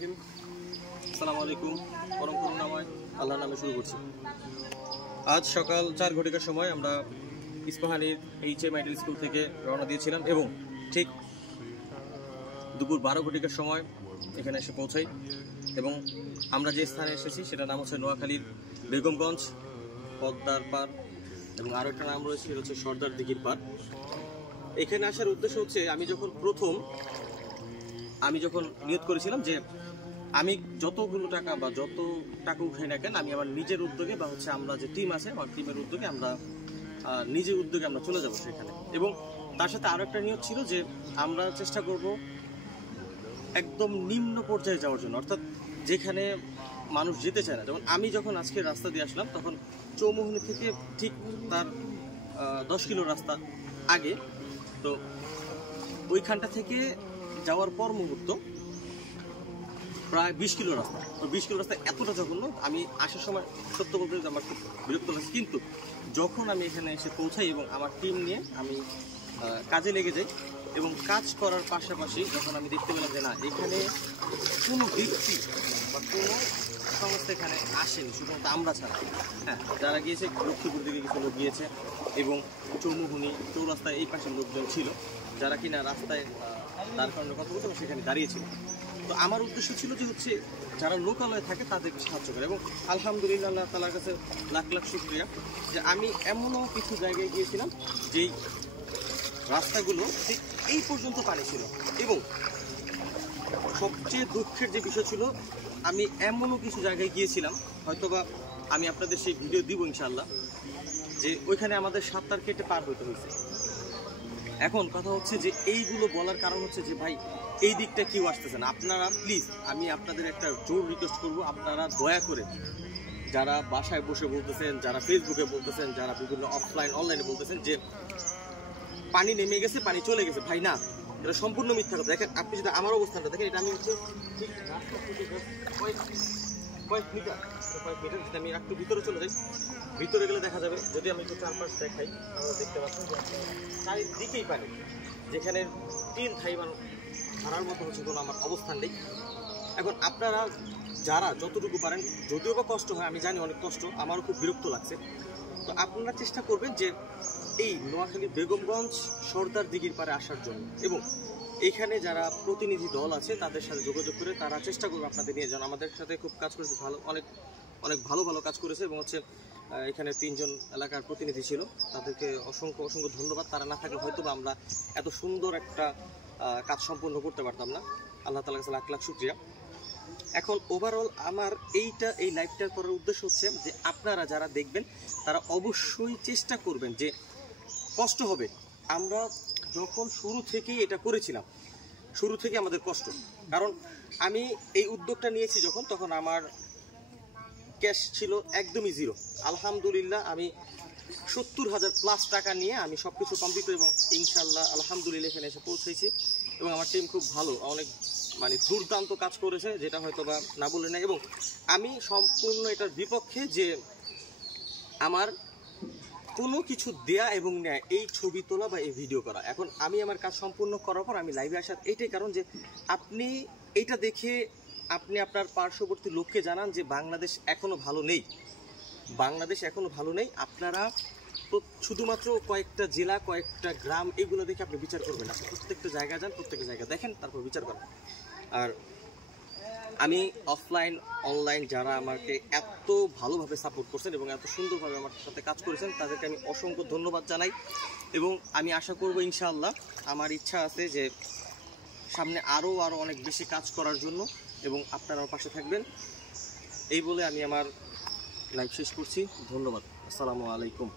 রহিম। আসসালামু আলাইকুম। পরম করুণাময় আল্লাহর নামে শুরু করছি। আজ সকাল 4 ঘটিকার সময় আমরা ইস্পাহানির HM মিডল স্কুল থেকে রওনা দিয়েছিলাম এবং ঠিক দুপুর 12 ঘটিকার সময় এখানে এসে পৌঁছাই এবং আমরা যে স্থানে এসেছি সেটার নাম হচ্ছে নোয়াখালীর বেগমগঞ্জ পদ্মার পার এবং আরও একটা নাম রয়েছে, এটা হচ্ছে সর্দার দিঘির পার। এখানে আসার উদ্দেশ্য হচ্ছে আমি যখন নিয়ত করেছিলাম যে আমি যতগুলো টাকা বা যত টাকা উঠাই না কেন আমি আমার নিজের উদ্যোগে বা হচ্ছে আমরা যে টিম আছে আমার টিমের উদ্যোগে আমরা নিজের উদ্যোগে আমরা চলে যাব সেখানে। এবং তার সাথে আরও একটা নিয়ত ছিল যে আমরা চেষ্টা করব একদম নিম্ন পর্যায়ে যাওয়ার জন্য, অর্থাৎ যেখানে মানুষ যেতে চায় না। যেমন আমি যখন আজকে রাস্তা দিয়ে আসলাম তখন চৌমুহনী থেকে ঠিক তার 10 কিলো রাস্তা আগে, তো ওইখানটা থেকে যাওয়ার পর মুহূর্ত প্রায় 20 কিলো রাস্তা। তো 20 কিলো রাস্তা এতটা জঘন্য, আমি আসার সময় সত্য বলতে আমার খুব বিরক্ত লাগছে, কিন্তু যখন আমি এখানে এসে পৌঁছাই এবং আমার টিম নিয়ে আমি কাজে লেগে যাই এবং কাজ করার পাশাপাশি যখন আমি দেখতে পেলাম যে না এখানে কোনো ব্যক্তি বা কোনো সংস্থা এখানে আসেনি, শুধুমাত্র আমরা ছাড়া। হ্যাঁ, যারা গিয়েছে লক্ষ্মীপুর দিকে কিছু লোক গিয়েছে এবং চৌমুহনী চৌরাস্তায় এই পাশের লোকজন ছিল যারা কিনা রাস্তায় তার কারণে কথা বলতে সেখানে দাঁড়িয়েছিল। তো আমার উদ্দেশ্য ছিল যে হচ্ছে যারা লোকালয়ে থাকে তাদেরকে সাহায্য করে এবং আলহামদুলিল্লাহ আল্লাহ তাআলার কাছে লাখ লাখ শুকরিয়া যে আমি এমনও কিছু জায়গায় গিয়েছিলাম যেই রাস্তাগুলো ঠিক এই পর্যন্ত পানি ছিল। এবং সবচেয়ে দুঃখের যে বিষয় ছিল, আমি এমনও কিছু জায়গায় গিয়েছিলাম, হয়তোবা আমি আপনাদের সেই ভিডিও দিব ইনশাআল্লাহ, যে ওইখানে আমাদের সাঁতার কেটে পার হতে হয়েছে। এখন কথা হচ্ছে যে এইগুলো বলার কারণ হচ্ছে যে ভাই এই দিকটা কেউ আসতেছে না। আপনারা প্লিজ, আমি আপনাদের একটা জোর রিকোয়েস্ট করবো, আপনারা দয়া করে যারা বাসায় বসে বলতেছেন, যারা ফেসবুকে বলতেছেন, যারা বিভিন্ন অফলাইন অনলাইনে বলতেছেন যে পানি নেমে গেছে, পানি চলে গেছে, ভাই না, এটা সম্পূর্ণ মিথ্যা কথা। দেখেন আপনি যদি আমার অবস্থানটা দেখেন, এটা আমি হচ্ছে ঠিক রাস্তা থেকে কয়েক মিটার যদি আমি একটু ভিতরে চলে যাই, ভিতরে গেলে দেখা যাবে, যদি আমি একটু চারপাশ দেখাই তাহলে দেখতে পাচ্ছেন যে চারিদিকেই পানি, যেখানে 3 থাই মানুষ হারার মতো হচ্ছে কোনো আমার অবস্থান নেই। এখন আপনারা যারা যতটুকু পারেন, যদিও বা কষ্ট হয়, আমি জানি অনেক কষ্ট, আমারও খুব বিরক্ত লাগছে, তো আপনারা চেষ্টা করবেন যে এই নোয়াখালী বেগমগঞ্জ সর্দার দিঘির পারে আসার জন্য। এবং এইখানে যারা প্রতিনিধি দল আছে তাদের সাথে যোগাযোগ করে তারা চেষ্টা করবে আপনাদের নিয়ে যান। আমাদের সাথে খুব কাজ করেছে, অনেক ভালো কাজ করেছে এবং হচ্ছে এখানে 3 জন এলাকার প্রতিনিধি ছিল, তাদেরকে অসংখ্য ধন্যবাদ। তারা না থাকলে হয়তো বা আমরা এত সুন্দর একটা কাজ সম্পন্ন করতে পারতাম না। আল্লাহ তাআলার কাছে লাখ লাখ শুকরিয়া। এখন ওভারঅল আমার এই লাইভটার করার উদ্দেশ্য হচ্ছে যে আপনারা যারা দেখবেন তারা অবশ্যই চেষ্টা করবেন, যে কষ্ট হবে। আমরা যখন শুরু থেকেই এটা করেছিলাম, শুরু থেকে আমাদের কষ্ট, কারণ আমি এই উদ্যোগটা নিয়েছি যখন, তখন আমার ক্যাশ ছিল একদমই জিরো। আলহামদুলিল্লাহ আমি 70,000 প্লাস টাকা নিয়ে আমি সব কিছু কমপ্লিট এবং ইনশাল্লাহ আলহামদুলিল্লাহ এখানে এসে পৌঁছেছি। এবং আমার টিম খুব ভালো, অনেক দুর্দান্ত কাজ করেছে, যেটা হয়তো বা না বলে না। এবং আমি সম্পূর্ণ এটার বিপক্ষে যে আমার কোনো কিছু দেয়া এবং নেয়, এই ছবি তোলা বা এই ভিডিও করা। এখন আমি আমার কাজ সম্পূর্ণ করার পর আমি লাইভে আসার এইটাই কারণ যে আপনি এইটা দেখে আপনি আপনার পার্শ্ববর্তী লোককে জানান যে বাংলাদেশ এখনো ভালো নেই। আপনারা শুধুমাত্র কয়েকটা জেলা, কয়েকটা গ্রাম, এগুলো দেখে আপনি বিচার করবেন না। প্রত্যেকটা জায়গায় যান, প্রত্যেকটা জায়গা দেখেন, তারপর বিচার করেন। আর আমি অফলাইন অনলাইন যারা আমাকে এত ভালোভাবে সাপোর্ট করছেন এবং এত সুন্দরভাবে আমার সাথে কাজ করেছেন তাদেরকে আমি অসংখ্য ধন্যবাদ জানাই। এবং আমি আশা করব ইনশাআল্লাহ, আমার ইচ্ছা আছে যে সামনে আরও অনেক বেশি কাজ করার জন্য, এবং আপনারা আমার পাশে থাকবেন। এই বলে আমি আমার লাইভ শেষ করছি। ধন্যবাদ। আসসালামু আলাইকুম।